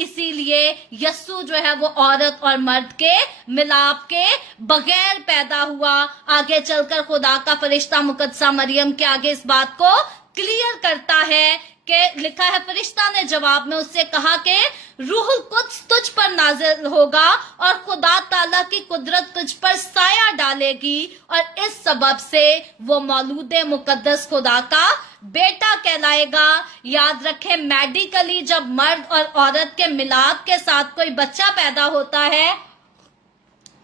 इसीलिए यस्सु जो है वो औरत और मर्द के मिलाप के बगैर पैदा हुआ। आगे चलकर खुदा का फरिश्ता मुकद्दसा मरियम के आगे इस बात को क्लियर करता है कि लिखा है, फरिश्ता ने जवाब में उससे कहा कि रूहुल कुद्स तुझ पर नाजिल होगा और खुदा ताला की कुदरत तुझ पर साया डालेगी और इस सबब से वो मौलूदे मुकद्दस खुदा का बेटा कहलाएगा। याद रखें, मेडिकली जब मर्द और औरत के मिलाप के साथ कोई बच्चा पैदा होता है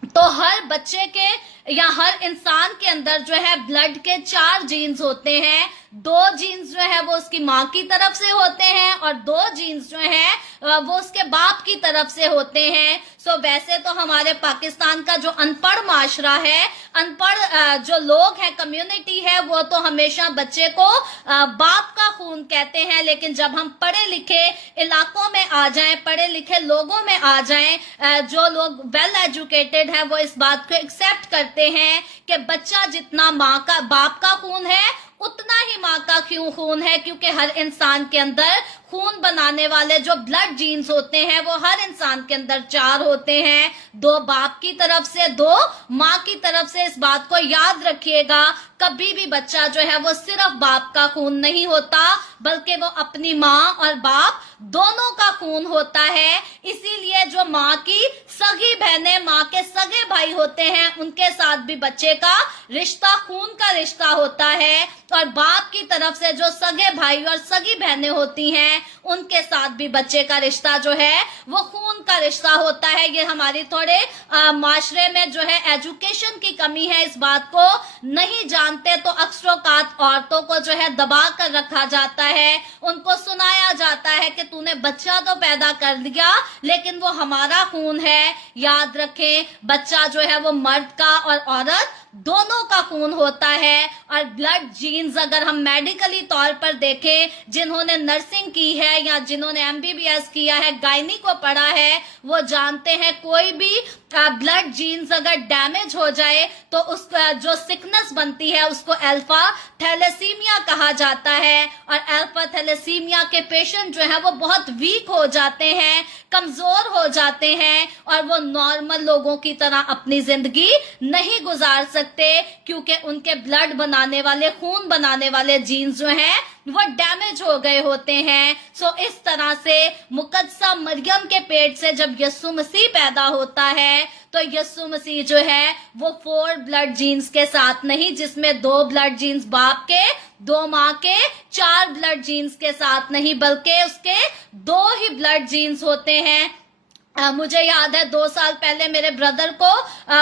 तो हर बच्चे के या हर इंसान के अंदर जो है ब्लड के 4 जीन्स होते हैं। 2 जीन्स जो है वो उसकी माँ की तरफ से होते हैं और 2 जीन्स जो है वो उसके बाप की तरफ से होते हैं। सो वैसे तो हमारे पाकिस्तान का जो अनपढ़ माशरा है, अनपढ़ जो लोग हैं, कम्युनिटी है, वो तो हमेशा बच्चे को बाप का खून कहते हैं। लेकिन जब हम पढ़े लिखे इलाकों में आ जाएं, पढ़े लिखे लोगों में आ जाएं, जो लोग वेल एजुकेटेड हैं, वो इस बात को एक्सेप्ट करते हैं कि बच्चा जितना माँ का बाप का खून है उतना ही माँ का क्यों खून है, क्योंकि हर इंसान के अंदर खून बनाने वाले जो ब्लड जीन्स होते हैं वो हर इंसान के अंदर 4 होते हैं, 2 बाप की तरफ से, 2 माँ की तरफ से। इस बात को याद रखिएगा, कभी भी बच्चा जो है वो सिर्फ बाप का खून नहीं होता, बल्कि वो अपनी माँ और बाप दोनों का खून होता है। इसीलिए जो माँ की सगी बहनें, माँ के सगे भाई होते हैं, उनके साथ भी बच्चे का रिश्ता खून का रिश्ता होता है और बाप की तरफ से जो सगे भाई और सगी बहनें होती हैं उनके साथ भी बच्चे का रिश्ता जो है वो खून का रिश्ता होता है। ये हमारी थोड़े माशरे में जो है एजुकेशन की कमी है, इस बात को नहीं जानते तो अक्सरोकात औरतों को जो है दबा कर रखा जाता है, उनको सुनाया जाता है कि तूने बच्चा तो पैदा कर लिया लेकिन वो हमारा खून है। याद रखें, बच्चा जो है वो मर्द का और औरत दोनों का खून होता है। और ब्लड जीन्स अगर हम मेडिकली तौर पर देखें, जिन्होंने नर्सिंग की है या जिन्होंने एमबीबीएस किया है, गायनी को पढ़ा है, वो जानते हैं कोई भी ब्लड जीन्स अगर डैमेज हो जाए तो उस जो सिकनेस बनती है उसको अल्फा थैलेसीमिया कहा जाता है। और अल्फा थैलेसीमिया के पेशेंट जो है वो बहुत वीक हो जाते हैं, कमजोर हो जाते हैं और वो नॉर्मल लोगों की तरह अपनी जिंदगी नहीं गुजार सकते, क्योंकि उनके ब्लड बनाने वाले, खून बनाने वाले जीन्स जो हैं वो डैमेज हो गए होते हैं। सो इस तरह से मुकद्दसा मरियम के पेट से जब यस्सु मसीह पैदा होता है तो यस्सु मसीह जो है वो 4 ब्लड जीन्स के साथ नहीं, जिसमें 2 ब्लड जीन्स बाप के, 2 माँ के, 4 ब्लड जीन्स के साथ नहीं, बल्कि उसके 2 ही ब्लड जीन्स होते हैं। मुझे याद है 2 साल पहले मेरे ब्रदर को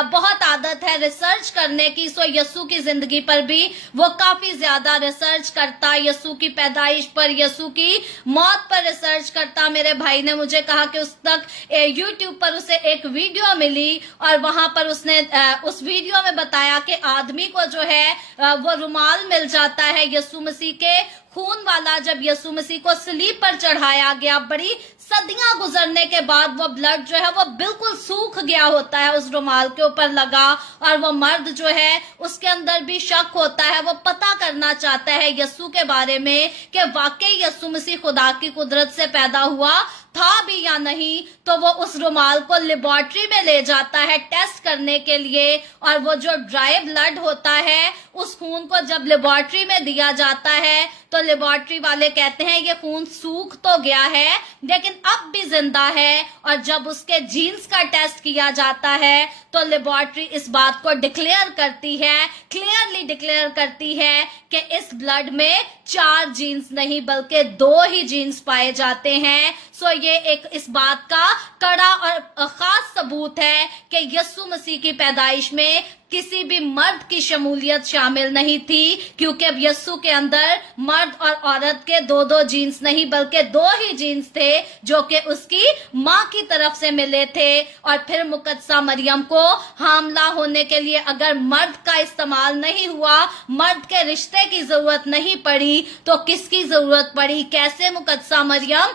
बहुत आदत है रिसर्च करने की। सो यस्सु की जिंदगी पर भी वो काफी ज्यादा रिसर्च करता, यस्सु की पैदाइश पर, यस्सु की मौत पर रिसर्च करता। मेरे भाई ने मुझे कहा कि उस तक यूट्यूब पर उसे एक वीडियो मिली और वहां पर उसने उस वीडियो में बताया कि आदमी को जो है वो रुमाल मिल जाता है यस्सु मसीह के खून वाला। जब यस्सु मसीह को सलीब पर चढ़ाया गया, बड़ी सदियां गुजरने के बाद वो ब्लड जो है वो बिल्कुल सूख गया होता है, उस रुमाल के ऊपर लगा, और वो मर्द जो है उसके अंदर भी शक होता है, वो पता करना चाहता है यस्सु के बारे में कि वाकई यस्सु मसीह खुदा की कुदरत से पैदा हुआ था भी या नहीं। तो वो उस रुमाल को लेबोरेटरी में ले जाता है टेस्ट करने के लिए, और वो जो ड्राई ब्लड होता है उस खून को जब लेबोरेटरी में दिया जाता है तो लेबोरेटरी वाले कहते हैं ये खून सूख तो गया है लेकिन अब भी जिंदा है। और जब उसके जीन्स का टेस्ट किया जाता है तो लेबोरेटरी इस बात को डिक्लेयर करती है, क्लियरली डिक्लेयर करती है कि इस ब्लड में 4 जीन्स नहीं बल्कि 2 ही जीन्स पाए जाते हैं। सो ये एक इस बात का कड़ा और खास सबूत है कि यस्सु मसीह की पैदाइश में किसी भी मर्द की शमूलियत शामिल नहीं थी, क्योंकि अब यस्सु के अंदर मर्द और औरत के 2-2 जीन्स नहीं बल्कि 2 ही जीन्स थे जो कि उसकी माँ की तरफ से मिले थे। और फिर मुकद्दसा मरियम को हामला होने के लिए अगर मर्द का इस्तेमाल नहीं हुआ, मर्द के रिश्ते की जरूरत नहीं पड़ी, तो किसकी जरूरत पड़ी? कैसे मुकद्दसा मरियम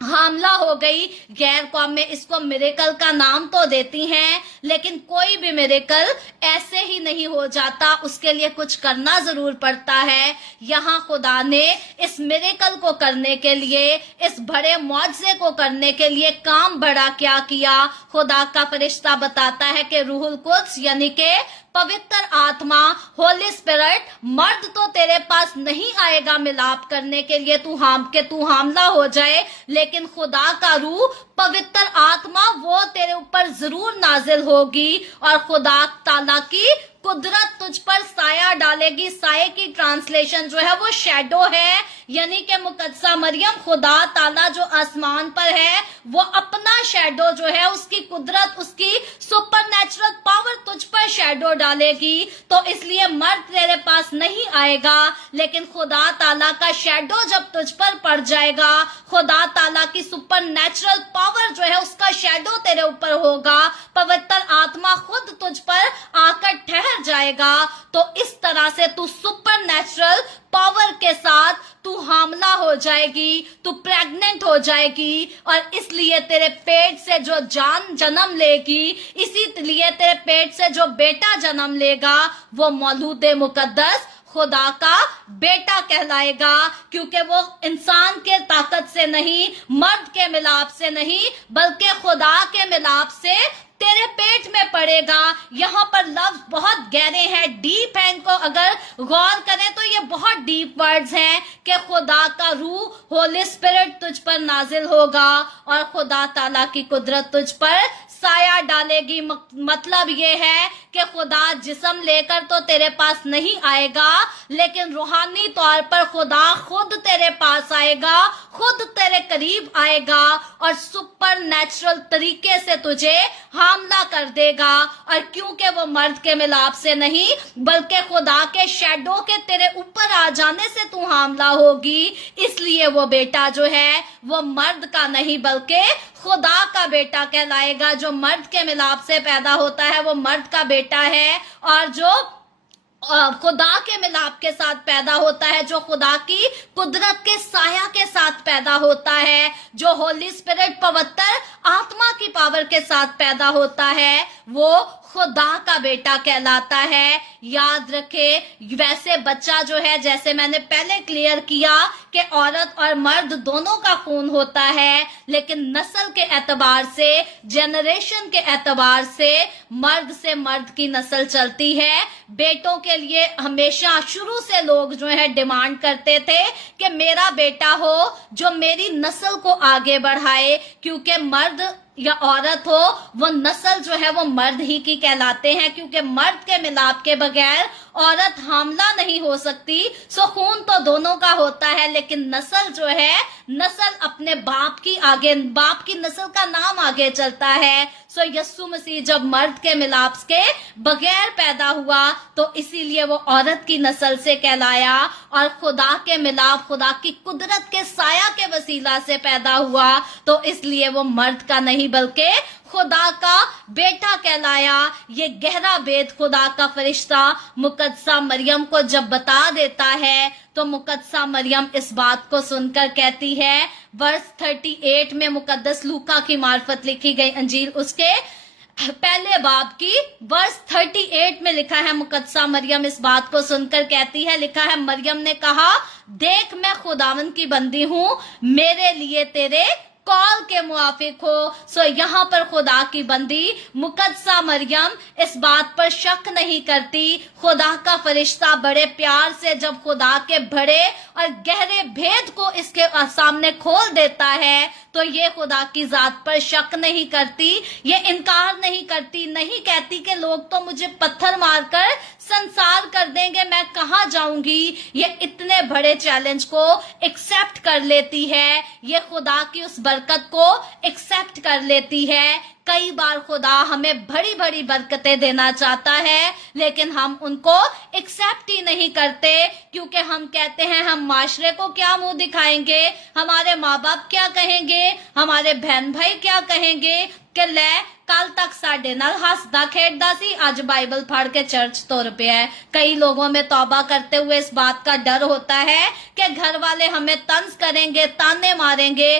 हामला हो गई। गैर कौम में इसको मिरेकल का नाम तो देती हैं, लेकिन कोई भी मिरेकल ऐसे ही नहीं हो जाता, उसके लिए कुछ करना जरूर पड़ता है। यहाँ खुदा ने इस मिरेकल को करने के लिए, इस बड़े मौजज़े को करने के लिए काम बड़ा क्या किया। खुदा का फरिश्ता बताता है कि रूहुल कुद्स यानी के पवित्र आत्मा, होली स्पिरिट, मर्द तो तेरे पास नहीं आएगा मिलाप करने के लिए तू हामला हो जाए, लेकिन खुदा का रूह, पवित्र आत्मा, वो तेरे ऊपर जरूर नाजिल होगी और खुदा ताला की कुदरत तुझ पर साया डालेगी। साये की ट्रांसलेशन जो है वो शैडो है, यानी कि मुकद्दसा मरियम, खुदा ताला जो आसमान पर है, वो अपना शैडो जो है, उसकी कुदरत, उसकी सुपरनैचुरल पावर तुझ पर शैडो डालेगी। तो इसलिए मर्द तेरे पास नहीं आएगा, लेकिन खुदा ताला का शैडो जब तुझ पर पड़ जाएगा, खुदा ताला की सुपरनैचुरल पावर जो है उसका शैडो तेरे ऊपर होगा, पवित्र आत्मा खुद तुझ पर आकर ठहर जाएगा। तो इस तरह से तू सुपरनैचुरल पावर के साथ तू हामला हो जाएगी, तू प्रेग्नेंट हो जाएगी, और इसलिए तेरे पेट से जो जान जन्म लेगी, इसीलिए तेरे पेट से जो बेटा जन्म लेगा, वो मौलूद मुकद्दस खुदा का बेटा कहलाएगा, क्योंकि वो इंसान के ताकत से नहीं, मर्द के मिलाप से नहीं, बल्कि खुदा के मिलाप से तेरे पेट में पड़ेगा। यहाँ पर लफ्ज बहुत गहरे हैं, डीप हैं, इनको अगर गौर करें तो ये बहुत डीप वर्ड्स हैं कि खुदा का रूह, होली स्पिरिट तुझ पर नाजिल होगा और खुदा ताला की कुदरत तुझ पर साया डालेगी। मतलब ये है कि खुदा जिस्म लेकर तो तेरे पास नहीं आएगा, लेकिन रूहानी तौर पर खुदा खुद तेरे पास आएगा, खुद तेरे करीब आएगा और सुपर नेचुरल तरीके से तुझे हामला कर देगा। और क्योंकि वो मर्द के मिलाप से नहीं, बल्कि खुदा के शैडो के तेरे ऊपर आ जाने से तू हामला होगी, इसलिए वो बेटा जो है वो मर्द का नहीं बल्कि खुदा का बेटा कहलाएगा। जो मर्द के मिलाप से पैदा होता है वो मर्द का बेटा है, और जो खुदा के मिलाप के साथ पैदा होता है, जो खुदा की कुदरत के साया के साथ पैदा होता है, जो होली स्पिरिट पवित्र आत्मा की पावर के साथ पैदा होता है, वो खुदा का बेटा कहलाता है। याद रखे, वैसे बच्चा जो है, जैसे मैंने पहले क्लियर किया कि औरत और मर्द दोनों का खून होता है, लेकिन नस्ल के एतबार से, जनरेशन के एतबार से मर्द की नस्ल चलती है। बेटों के लिए हमेशा शुरू से लोग जो है डिमांड करते थे कि मेरा बेटा हो जो मेरी नस्ल को आगे बढ़ाए, क्योंकि मर्द या औरत हो, वो नस्ल जो है वो मर्द ही की कहलाते हैं, क्योंकि मर्द के मिलाप के बगैर औरत हामला नहीं हो सकती। सो खून तो दोनों का होता है, लेकिन नस्ल जो है, नस्ल अपने बाप की नस्ल का नाम आगे चलता है। सो यस्सु मसीह जब मर्द के मिलाप के बगैर पैदा हुआ, तो इसीलिए वो औरत की नस्ल से कहलाया, और खुदा के मिलाप, खुदा की कुदरत के साया के वसीला से पैदा हुआ, तो इसलिए वो मर्द का नहीं बल्कि खुदा का बेटा कहलाया। ये गहरा भेद खुदा का फरिश्ता मुकद्दसा मरियम को जब बता देता है, तो मुकद्दसा मरियम इस बात को सुनकर कहती है, वर्स 38 में मुकद्दस लूका की मार्फत लिखी गई अंजील, उसके पहले बाब की वर्स 38 में लिखा है, मुकद्दसा मरियम इस बात को सुनकर कहती है, लिखा है, मरियम ने कहा, देख मैं खुदावन की बंदी हूँ, मेरे लिए तेरे कॉल के मुआफिक हो। सो यहाँ पर खुदा की बंदी मुकद्दसा मरियम इस बात पर शक नहीं करती। खुदा का फरिश्ता बड़े प्यार से जब खुदा के बड़े और गहरे भेद को इसके सामने खोल देता है, तो ये खुदा की जात पर शक नहीं करती, ये इनकार नहीं करती, नहीं कहती कि लोग तो मुझे पत्थर मारकर संसार कर देंगे, मैं कहाँ जाऊंगी। ये इतने बड़े चैलेंज को एक्सेप्ट कर लेती है, ये खुदा की उस बरकत को एक्सेप्ट कर लेती है। कई बार खुदा हमें बड़ी बड़ी बरकतें देना चाहता है, लेकिन हम उनको एक्सेप्ट ही नहीं करते, क्योंकि हम कहते हैं हम माशरे को क्या मुंह दिखाएंगे, हमारे माँ बाप क्या कहेंगे, हमारे बहन भाई क्या कहेंगे, कि ले ਕੱਲ तक ਸਾਡੇ ਨਾਲ हंसदा खेडदा सी, आज बाइबल फाड़ के चर्च तुर पिया है। कई लोगों में तौबा करते हुए इस बात का डर होता है कि घर वाले हमें तंज करेंगे, ताने मारेंगे,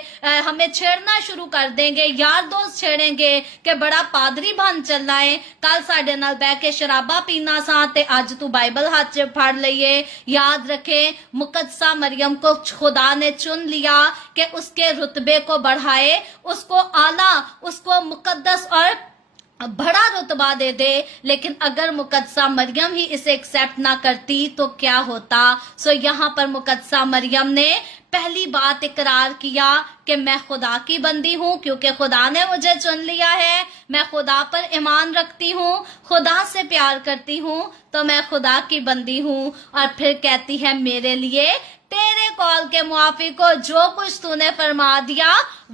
हमें छेड़ना शुरू कर देंगे, यार दोस्त छेड़ेंगे कि बड़ा पादरी बन चलना है, कल साडे नाल बह के शराबा पीना सा ते अज तू बाइबल हाथ च फड़ लईए। याद रखे, मुकद्दसा मरियम को खुदा ने चुन लिया कि उसके रुतबे को बढ़ाए, उसको आला, उसको मुकद्दस और बड़ा रुतबा दे दे। लेकिन अगर मुकद्दसा मरियम ही इसे एक्सेप्ट ना करती तो क्या होता। सो यहाँ पर मुकद्दसा मरियम ने पहली बात इकरार किया कि मैं खुदा की बंदी हूँ, क्योंकि खुदा ने मुझे चुन लिया है, मैं खुदा पर ईमान रखती हूँ, खुदा से प्यार करती हूँ, तो मैं खुदा की बंदी हूँ। और फिर कहती है मेरे लिए तेरे कॉल के मुआफिक हो, जो कुछ तूने फरमा दिया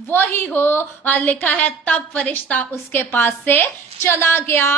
वही हो। और लिखा है तब फरिश्ता उसके पास से चला गया।